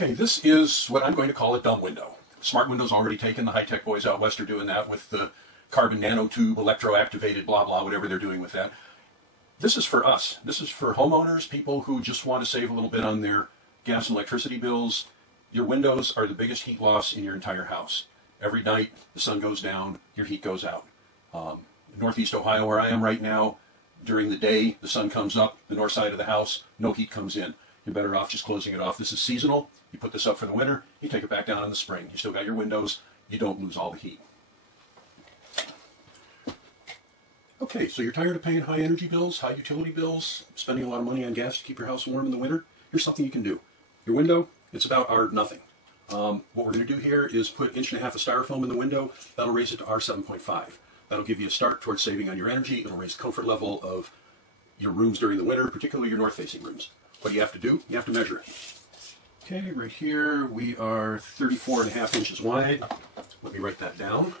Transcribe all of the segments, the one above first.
Okay, this is what I'm going to call a dumb window. Smart Window's already taken. The high-tech boys out west are doing that with the carbon nanotube, electro-activated, blah, blah, whatever they're doing with that. This is for us. This is for homeowners, people who just want to save a little bit on their gas and electricity bills. Your windows are the biggest heat loss in your entire house. Every night, the sun goes down, your heat goes out. Northeast Ohio, where I am right now, during the day, the sun comes up, the north side of the house, no heat comes in. You're better off just closing it off. This is seasonal. You put this up for the winter, you take it back down in the spring. You still got your windows, you don't lose all the heat. Okay, so you're tired of paying high energy bills, high utility bills, spending a lot of money on gas to keep your house warm in the winter? Here's something you can do. Your window, it's about R nothing. What we're going to do here is put 1.5 inches of styrofoam in the window. That'll raise it to R7.5. That'll give you a start towards saving on your energy. It'll raise the comfort level of your rooms during the winter, particularly your north-facing rooms. What do you have to do? You have to measure it. Okay, right here we are 34.5 inches wide. Let me write that down.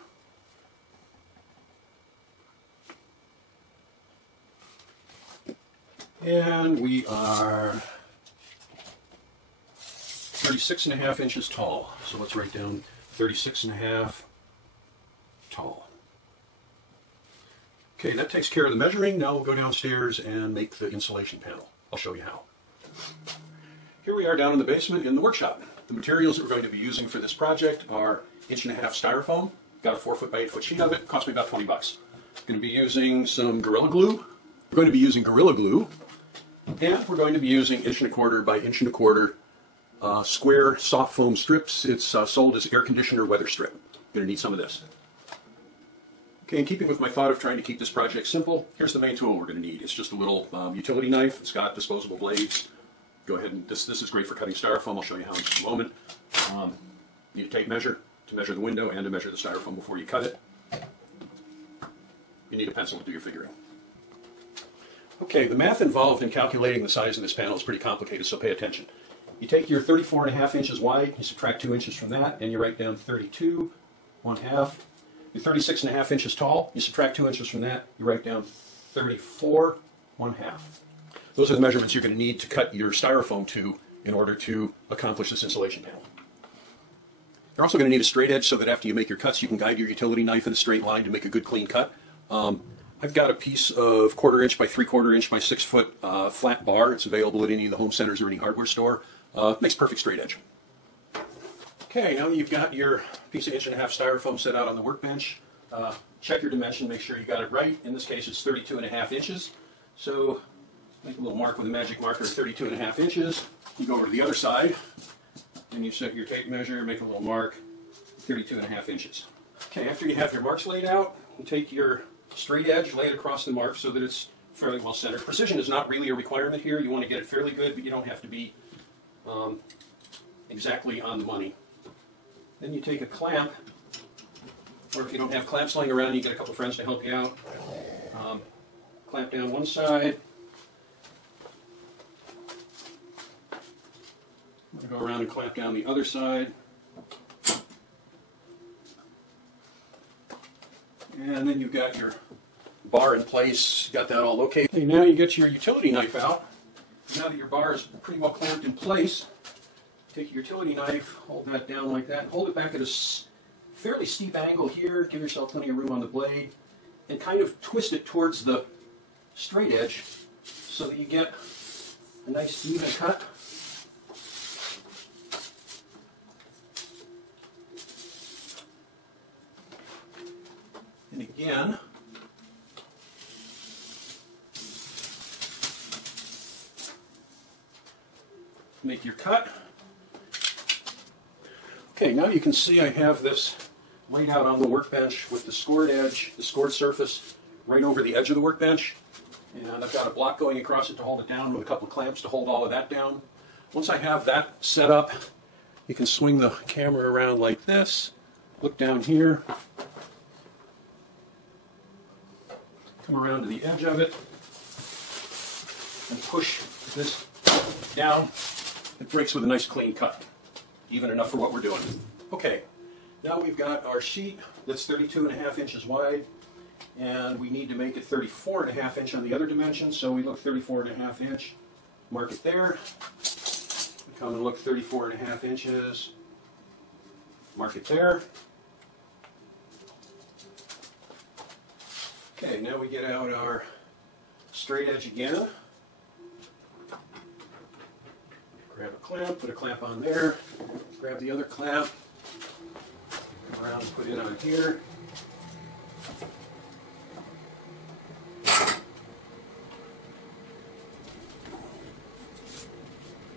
And we are 36.5 inches tall. So let's write down 36.5 tall. Okay, that takes care of the measuring. Now we'll go downstairs and make the insulation panel. I'll show you how. Here we are down in the basement in the workshop. The materials that we're going to be using for this project are 1.5 inch styrofoam. Got a 4 foot by 8 foot sheet of it. Cost me about 20 bucks. Going to be using some Gorilla Glue. We're going to be using Gorilla Glue. And we're going to be using 1.25 inch by 1.25 inch square soft foam strips. It's sold as air conditioner weather strip. Going to need some of this. Okay, in keeping with my thought of trying to keep this project simple, here's the main tool we're going to need. It's just a little utility knife. It's got disposable blades. Go ahead and, this is great for cutting styrofoam. I'll show you how in just a moment. You need a tape measure to measure the window and to measure the styrofoam before you cut it. You need a pencil to do your figuring. Okay, the math involved in calculating the size of this panel is pretty complicated, so pay attention. You take your 34.5 inches wide, you subtract 2 inches from that, and you write down 32, 1/2. You're 36.5 inches tall, you subtract 2 inches from that, you write down 34, 1/2. Those are the measurements you're going to need to cut your styrofoam to in order to accomplish this insulation panel. You're also going to need a straight edge so that after you make your cuts, you can guide your utility knife in a straight line to make a good clean cut. I've got a piece of 1/4 inch by 3/4 inch by 6 foot flat bar. It's available at any of the home centers or any hardware store. Makes perfect straight edge. Okay, now you've got your piece of 1.5 inch styrofoam set out on the workbench. Check your dimension, make sure you got it right. In this case, it's 32.5 inches. So make a little mark with a magic marker of 32.5 inches. You go over to the other side, and you set your tape measure, make a little mark, 32.5 inches. Okay, after you have your marks laid out, you take your straight edge, lay it across the mark so that it's fairly well centered. Precision is not really a requirement here. You want to get it fairly good, but you don't have to be exactly on the money. Then you take a clamp, or if you don't have clamps laying around, you get a couple friends to help you out. Clamp down one side. I'm going to go around and clamp down the other side. And then you've got your bar in place, got that all located. Okay, now you get your utility knife out. Now that your bar is pretty well clamped in place, take your utility knife, hold that down like that, hold it back at a fairly steep angle here, give yourself plenty of room on the blade, and kind of twist it towards the straight edge so that you get a nice even cut. And again, make your cut. Okay, now you can see I have this laid out on the workbench with the scored edge, the scored surface right over the edge of the workbench. And I've got a block going across it to hold it down with a couple of clamps to hold all of that down. Once I have that set up, you can swing the camera around like this, look down here, come around to the edge of it, and push this down. It breaks with a nice clean cut, even enough for what we're doing. Okay, now we've got our sheet that's 32.5 inches wide, and we need to make it 34.5 inch on the other dimension, so we look 34.5 inch, mark it there. We Come and look 34.5 inches. Mark it there. Okay, now we get out our straight edge again. Grab a clamp, put a clamp on there. Grab the other clamp. Come around and put it on here.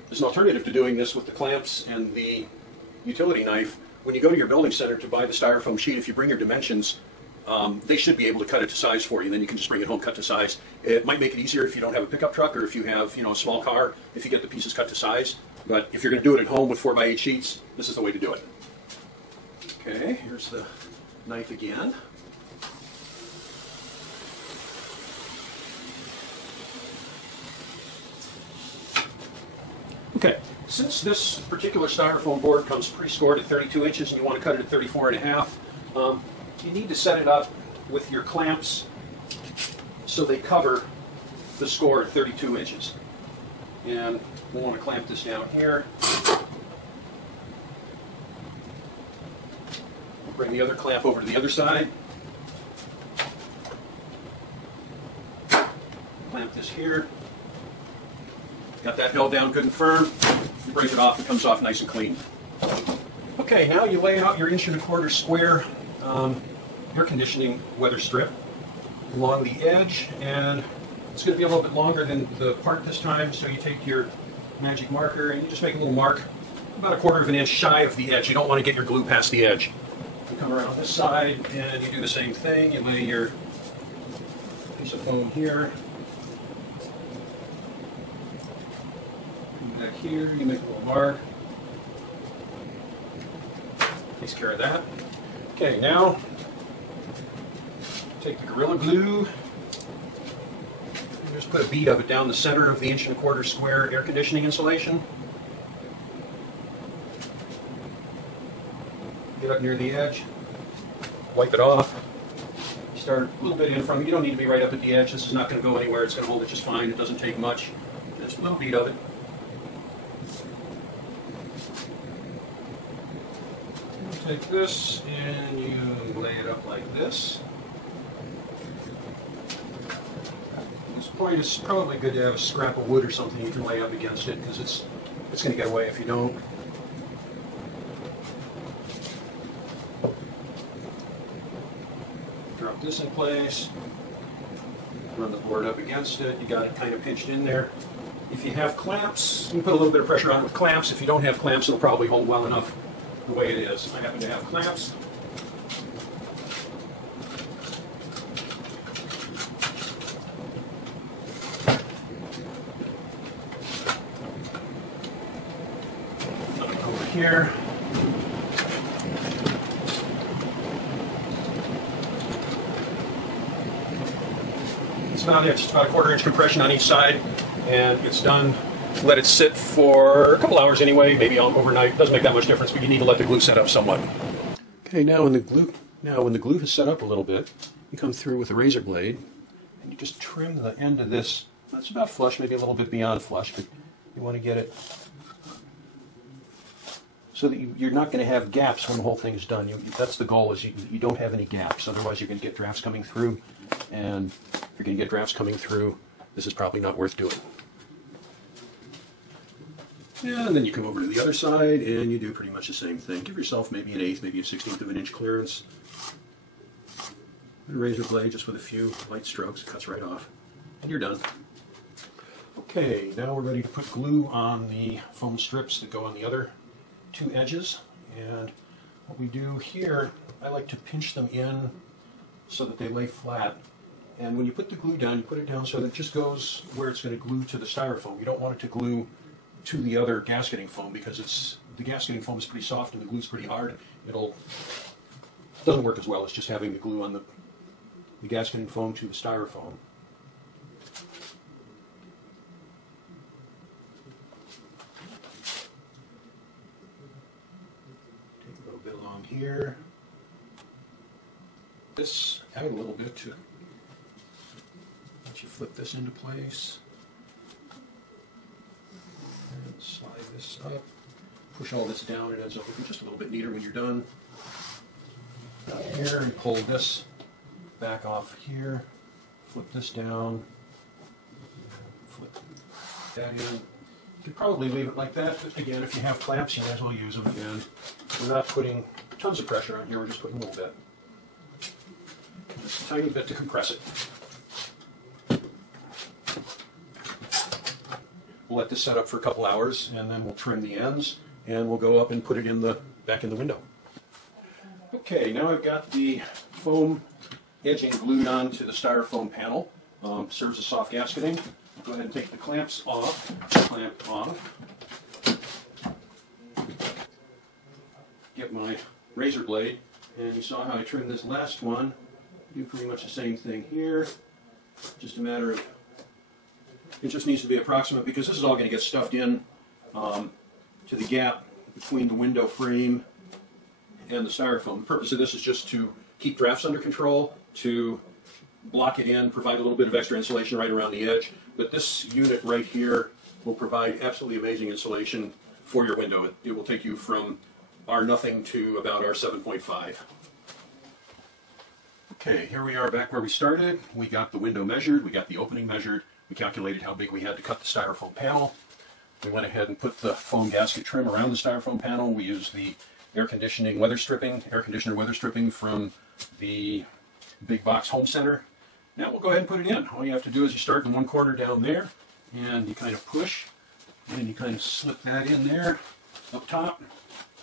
There's an alternative to doing this with the clamps and the utility knife. When you go to your building center to buy the styrofoam sheet, if you bring your dimensions, they should be able to cut it to size for you. Then you can just bring it home, cut to size. It might make it easier if you don't have a pickup truck or if you have, a small car, if you get the pieces cut to size. But if you're going to do it at home with 4x8 sheets, this is the way to do it. Okay, here's the knife again. Okay, since this particular styrofoam board comes pre-scored at 32 inches and you want to cut it at 34.5, you need to set it up with your clamps so they cover the score at 32 inches. And we'll want to clamp this down here. We'll bring the other clamp over to the other side. Clamp this here. Got that held down good and firm. You break it off, it comes off nice and clean. Okay, now you lay out your 1¼ inch square air conditioning weather strip along the edge, and it's going to be a little bit longer than the part this time, so you take your magic marker and you just make a little mark about 1/4 inch shy of the edge. You don't want to get your glue past the edge. You come around this side and you do the same thing. You lay your piece of foam here. Back here, you make a little mark. Takes care of that. Okay, now take the Gorilla Glue and just put a bead of it down the center of the 1¼ inch square air conditioning insulation. Get up near the edge, wipe it off. Start a little bit in from it. You don't need to be right up at the edge. This is not going to go anywhere. It's going to hold it just fine. It doesn't take much. Just a little bead of it. Take this and you lay it up like this. At this point, it's probably good to have a scrap of wood or something you can lay up against it, because it's going to get away if you don't. Drop this in place. Run the board up against it. You got it kind of pinched in there. If you have clamps, you can put a little bit of pressure on it with clamps. If you don't have clamps, it'll probably hold well enough the way it is. I happen to have clamps. Over here. It's about it. It's about 1/4 inch compression on each side, and it's done. Let it sit for a couple hours anyway, maybe overnight. Doesn't make that much difference, but you need to let the glue set up somewhat. Okay, now when the glue has set up a little bit, you come through with a razor blade and you just trim the end of this. That's about flush, maybe a little bit beyond flush, but you want to get it so that you're not going to have gaps when the whole thing's done. That's the goal, is you don't have any gaps. Otherwise, you're going to get drafts coming through, and if you're going to get drafts coming through, this is probably not worth doing. And then you come over to the other side and you do pretty much the same thing. Give yourself maybe 1/8, maybe 1/16 of an inch clearance. And a razor blade just with a few light strokes, cuts right off, and you're done. Okay, now we're ready to put glue on the foam strips that go on the other two edges. And what we do here, I like to pinch them in so that they lay flat. And when you put the glue down, you put it down so that it just goes where it's going to glue to the styrofoam. You don't want it to glue to the other gasketing foam, because the gasketing foam is pretty soft and the glue's pretty hard. It doesn't work as well as just having the glue on the gasketing foam to the styrofoam. Take a little bit along here. This out a little bit to let you flip this into place. And slide this up, push all this down. It ends up looking just a little bit neater when you're done. Down here, and pull this back off here, flip this down, flip that in. You could probably leave it like that, but again, if you have clamps, you might as well use them. And we're not putting tons of pressure on here, we're just putting a little bit. Just a tiny bit to compress it. We'll let this set up for a couple hours, and then we'll trim the ends, and we'll go up and put it back in the window. Okay, now I've got the foam edging glued onto the styrofoam panel. Serves as soft gasketing. I'll go ahead and take the clamps off. Clamp off. Get my razor blade, and you saw how I trimmed this last one. Do pretty much the same thing here. Just a matter of, it just needs to be approximate because this is all going to get stuffed in to the gap between the window frame and the styrofoam. The purpose of this is just to keep drafts under control, to block it in, provide a little bit of extra insulation right around the edge. But this unit right here will provide absolutely amazing insulation for your window. It will take you from R0 to about R7.5. Okay, here we are back where we started. We got the window measured, we got the opening measured, we calculated how big we had to cut the styrofoam panel. We went ahead and put the foam gasket trim around the styrofoam panel. We used the air conditioner weather stripping from the big box home center. Now we'll go ahead and put it in. All you have to do is you start in one corner down there, and you kind of push, and you kind of slip that in there, up top,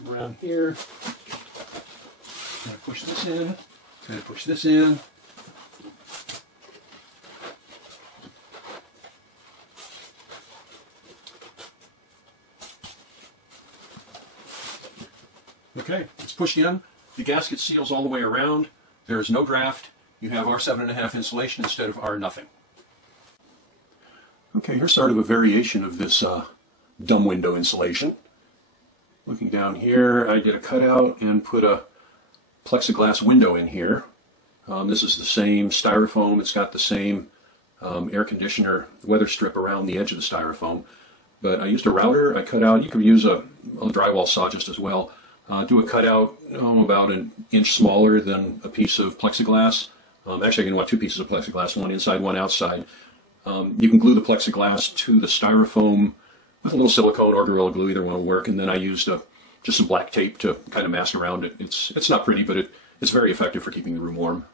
around here. Kind of push this in, kind of push this in. Okay, it's pushed in. The gasket seals all the way around. There's no draft. You have R7.5 insulation instead of R0. Okay, here's sort of a variation of this dumb window insulation. Looking down here, I did a cutout and put a plexiglass window in here. This is the same styrofoam. It's got the same air conditioner weather strip around the edge of the styrofoam. But I used a router. I cut out, you could use a drywall saw just as well. Do a cutout about an inch smaller than a piece of plexiglass. Actually, I can want two pieces of plexiglass, one inside, one outside. You can glue the plexiglass to the styrofoam with a little silicone or Gorilla Glue, either one will work. And then I used just some black tape to kind of mask around it. It's not pretty, but it's very effective for keeping the room warm.